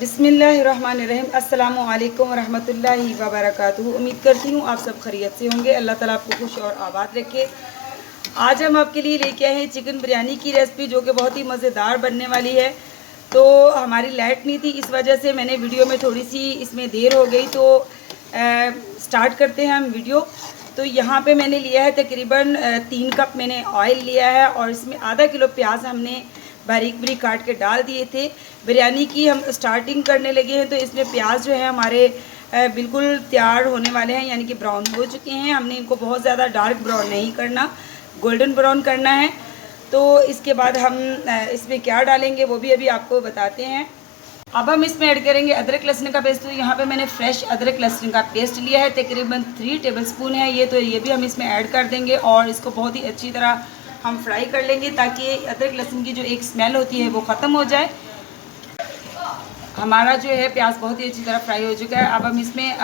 बिस्मिल्लाहिर्रहमानिर्रहीम। अस्सलामु अलैकुम रहमतुल्लाहि व बरकातुहू। उम्मीद करती हूँ आप सब खैरियत से होंगे। अल्लाह ताला आपको खुश और आबाद रखे। आज हम आपके लिए लेके आए हैं चिकन बिरयानी की रेसिपी, जो कि बहुत ही मज़ेदार बनने वाली है। तो हमारी लाइट नहीं थी, इस वजह से मैंने वीडियो में थोड़ी सी इसमें देर हो गई। तो स्टार्ट करते हैं हम वीडियो। तो यहाँ पे मैंने लिया है तकरीबन 3 कप मैंने ऑयल लिया है, और इसमें आधा किलो प्याज हमने बारीक बारीक काट के डाल दिए थे। बिरयानी की हम स्टार्टिंग करने लगे हैं, तो इसमें प्याज जो है हमारे बिल्कुल तैयार होने वाले हैं, यानी कि ब्राउन हो चुके हैं। हमने इनको बहुत ज़्यादा डार्क ब्राउन नहीं करना, गोल्डन ब्राउन करना है। तो इसके बाद हम इसमें क्या डालेंगे वो भी अभी आपको बताते हैं। अब हम इसमें ऐड करेंगे अदरक लहसुन का पेस्ट। तो यहाँ पे मैंने फ्रेश अदरक लहसुन का पेस्ट लिया है, तकरीबन 3 टेबलस्पून है ये। तो ये भी हम इसमें ऐड कर देंगे और इसको बहुत ही अच्छी तरह हम फ्राई कर लेंगे, ताकि अदरक लहसुन की जो एक स्मेल होती है वो ख़त्म हो जाए। हमारा जो है प्याज बहुत ही अच्छी तरह फ्राई हो चुका है। अब हम इसमें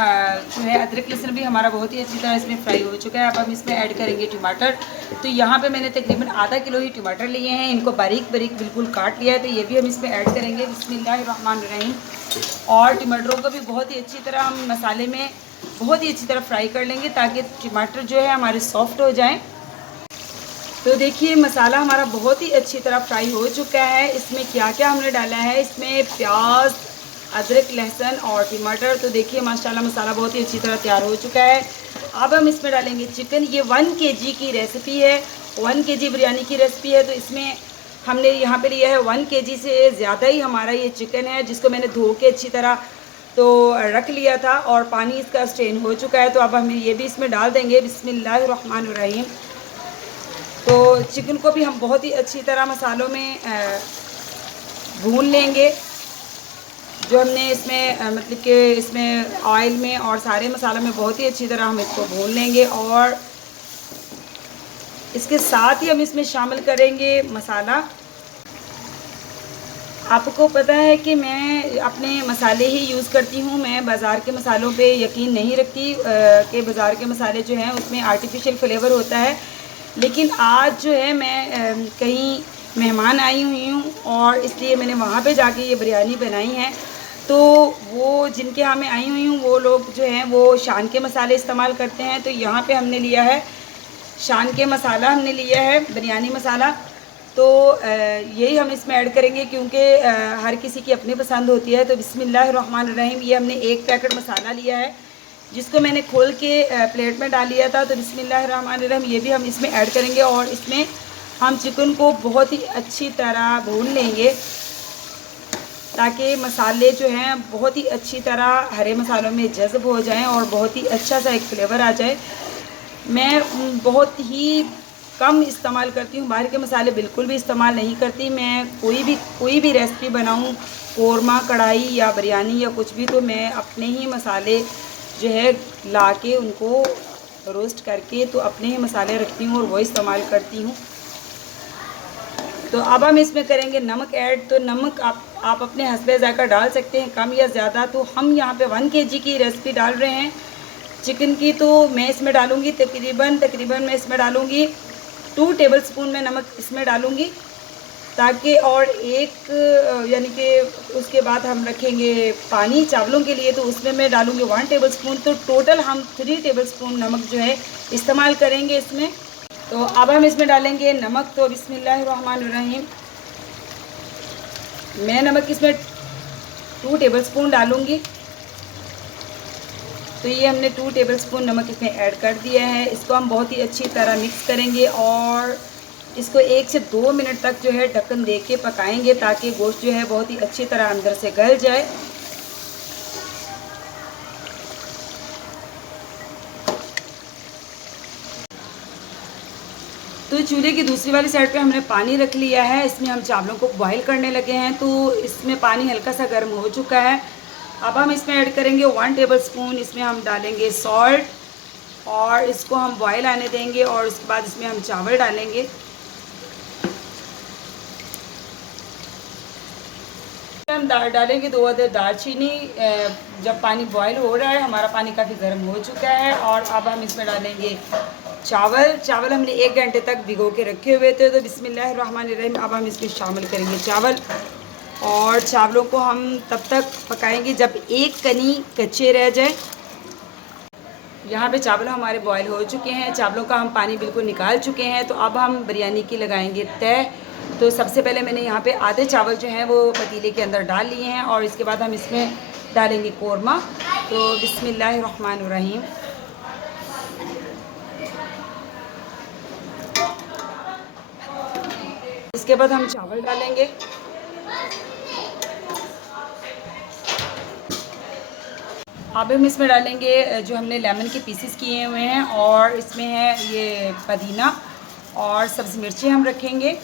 जो है अदरक लहसुन भी हमारा बहुत ही अच्छी तरह इसमें फ्राई हो चुका है। अब हम इसमें ऐड करेंगे टमाटर। तो यहाँ पे मैंने तकरीबन आधा किलो ही टमाटर लिए हैं, इनको बारीक बारीक बिल्कुल काट लिया है। तो ये भी हम इसमें ऐड करेंगे बिस्मिल्लाहिर्रहमानिर्रहीम। और टमाटरों को भी बहुत ही अच्छी तरह हम मसाले में बहुत ही अच्छी तरह फ्राई कर लेंगे, ताकि टमाटर जो है हमारे सॉफ्ट हो जाएँ। तो देखिए मसाला हमारा बहुत ही अच्छी तरह फ्राई हो चुका है। इसमें क्या क्या हमने डाला है, इसमें प्याज, अदरक लहसुन और टमाटर। तो देखिए माशाल्लाह मसाला बहुत ही अच्छी तरह तैयार हो चुका है। अब हम इसमें डालेंगे चिकन। ये 1 केजी की रेसिपी है, 1 केजी बिरयानी की रेसिपी है। तो इसमें हमने यहाँ पे लिया है 1 केजी से ज़्यादा ही हमारा ये चिकन है, जिसको मैंने धो के अच्छी तरह तो रख लिया था, और पानी इसका स्ट्रेन हो चुका है। तो अब हम ये भी इसमें डाल देंगे बिस्मिल्लाहिर्रहमानिर्रहीम। तो चिकन को भी हम बहुत ही अच्छी तरह मसालों में भून लेंगे। जो हमने इसमें मतलब कि इसमें ऑयल में और सारे मसालों में बहुत ही अच्छी तरह हम इसको भून लेंगे। और इसके साथ ही हम इसमें शामिल करेंगे मसाला। आपको पता है कि मैं अपने मसाले ही यूज़ करती हूँ। मैं बाज़ार के मसालों पे यकीन नहीं रखती कि बाज़ार के मसाले जो हैं उसमें आर्टिफिशियल फ्लेवर होता है। लेकिन आज जो है मैं कहीं मेहमान आई हुई हूँ, और इसलिए मैंने वहाँ पे जाके ये बिरयानी बनाई है। तो वो जिनके यहाँ मैं आई हुई हूँ वो लोग जो हैं वो शान के मसाले इस्तेमाल करते हैं। तो यहाँ पे हमने लिया है शान के मसाला, हमने लिया है बिरयानी मसाला। तो यही हम इसमें ऐड करेंगे, क्योंकि हर किसी की अपनी पसंद होती है। तो बिस्मिल्लाहिर्रहमानिर्रहीम। ये हमने 1 पैकेट मसाला लिया है, जिसको मैंने खोल के प्लेट में डाल लिया था। तो बिस्मिल्लाहिर्रहमानिर्रहीम ये भी हम इसमें ऐड करेंगे, और इसमें हम चिकन को बहुत ही अच्छी तरह भून लेंगे, ताकि मसाले जो हैं बहुत ही अच्छी तरह हरे मसालों में जज़ब हो जाएं और बहुत ही अच्छा सा एक फ्लेवर आ जाए। मैं बहुत ही कम इस्तेमाल करती हूँ, बाहर के मसाले बिल्कुल भी इस्तेमाल नहीं करती। मैं कोई भी रेसिपी बनाऊँ, कोरमा, कढ़ाई या बिरयानी या कुछ भी, तो मैं अपने ही मसाले जो है ला के उनको रोस्ट करके तो अपने ही मसाले रखती हूँ और वो इस्तेमाल करती हूँ। तो अब हम इसमें करेंगे नमक ऐड। तो नमक आप अपने हस्बे ज़ायक़ा डाल सकते हैं, कम या ज़्यादा। तो हम यहाँ पे 1 केजी की रेसिपी डाल रहे हैं चिकन की। तो मैं इसमें डालूँगी तकरीबन मैं इसमें डालूँगी 2 टेबलस्पून में नमक इसमें डालूँगी, ताकि और एक यानी कि उसके बाद हम रखेंगे पानी चावलों के लिए। तो उसमें मैं डालूँगी 1 टेबलस्पून। तो टोटल हम 3 टेबलस्पून नमक जो है इस्तेमाल करेंगे इसमें। तो अब हम इसमें डालेंगे नमक। तो बिस्मिल्लाहिर्रहमानिर्रहीम मैं नमक इसमें 2 टेबलस्पून डालूँगी। तो ये हमने 2 टेबलस्पून नमक इसमें ऐड कर दिया है। इसको हम बहुत ही अच्छी तरह मिक्स करेंगे, और इसको 1 से 2 मिनट तक जो है ढक्कन दे के पकाएंगे, ताकि गोश्त जो है बहुत ही अच्छी तरह अंदर से गल जाए। तो चूल्हे की दूसरी वाली साइड पे हमने पानी रख लिया है। इसमें हम चावलों को बॉईल करने लगे हैं। तो इसमें पानी हल्का सा गर्म हो चुका है। अब हम इसमें ऐड करेंगे 1 टेबलस्पून। इसमें हम डालेंगे सॉल्ट, और इसको हम बॉईल आने देंगे, और उसके बाद इसमें हम चावल डालेंगे। हम डालेंगे 2 अदद दालचीनी। जब पानी बॉईल हो रहा है, हमारा पानी काफ़ी गर्म हो चुका है। और अब हम इसमें डालेंगे चावल हमने 1 घंटे तक भिगो के रखे हुए थे। तो बिस्मिल्लाहिर्रहमानिर्रहीम अब हम इसमें शामिल करेंगे चावल। और चावलों को हम तब तक पकाएंगे जब एक कनी कच्चे रह जाए। यहाँ पे चावल हमारे बॉईल हो चुके हैं, चावलों का हम पानी बिल्कुल निकाल चुके हैं। तो अब हम बिरयानी की लगाएंगे तय। तो सबसे पहले मैंने यहाँ पे आधे चावल जो हैं वो पतीले के अंदर डाल लिए हैं और इसके बाद हम इसमें डालेंगे कोरमा। तो बिस्मिल्लाहिर्रहमानिर्रहीम। इसके बाद हम चावल डालेंगे। अब हम इसमें डालेंगे जो हमने लेमन के पीसेस किए हुए हैं और इसमें है ये पुदीना और सब्ज़ी मिर्ची हम रखेंगे।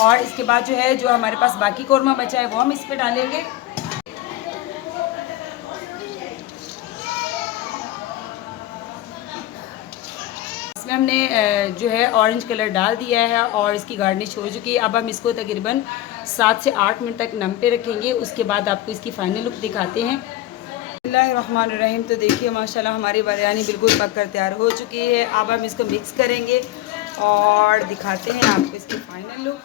और इसके बाद जो है जो हमारे पास बाकी कोरमा बचा है वो हम इस पर डालेंगे। इसमें हमने जो है ऑरेंज कलर डाल दिया है और इसकी गार्निश हो चुकी है। अब हम इसको तकरीबन 7 से 8 मिनट तक नम पे रखेंगे। उसके बाद आपको इसकी फ़ाइनल लुक दिखाते हैं। बिस्मिल्लाहिर्रहमानिर्रहीम। तो देखिए माशाल्लाह हमारी बिरयानी बिल्कुल पक कर तैयार हो चुकी है। अब हम इसको मिक्स करेंगे और दिखाते हैं आपको इसकी फ़ाइनल लुक।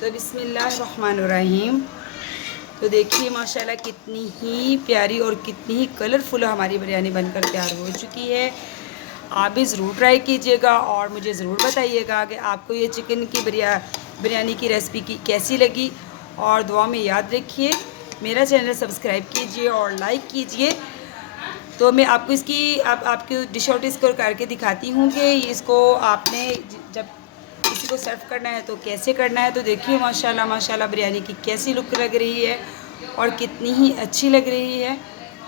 तो बिस्मिल्लाहिर्रहमानिर्रहीम। तो देखिए माशाल्लाह कितनी ही प्यारी और कितनी ही कलरफुल हमारी बिरयानी बनकर तैयार हो चुकी है। आप भी ज़रूर ट्राई कीजिएगा और मुझे ज़रूर बताइएगा कि आपको ये चिकन की बिरयानी की रेसिपी की कैसी लगी। और दुआ में याद रखिए, मेरा चैनल सब्सक्राइब कीजिए और लाइक कीजिए। तो मैं आपको इसकी आपकी डिश आउट इसको करके दिखाती हूँ कि इसको आपने जब किसी को सर्व करना है तो कैसे करना है। तो देखिए माशाल्लाह माशाल्लाह बिरयानी की कैसी लुक लग रही है और कितनी ही अच्छी लग रही है।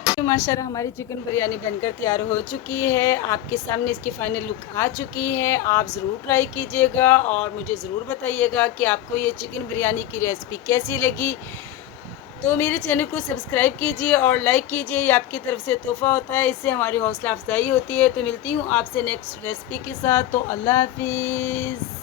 तो माशाल्लाह हमारी चिकन बिरयानी बनकर तैयार हो चुकी है। आपके सामने इसकी फ़ाइनल लुक आ चुकी है। आप ज़रूर ट्राई कीजिएगा और मुझे ज़रूर बताइएगा कि आपको ये चिकन बिरयानी की रेसिपी कैसी लगी। तो मेरे चैनल को सब्सक्राइब कीजिए और लाइक कीजिए, ये आपकी तरफ से तोहफ़ा होता है, इससे हमारी हौसला अफजाई होती है। तो मिलती हूँ आपसे नेक्स्ट रेसिपी के साथ। तो अल्लाह हाफिज़।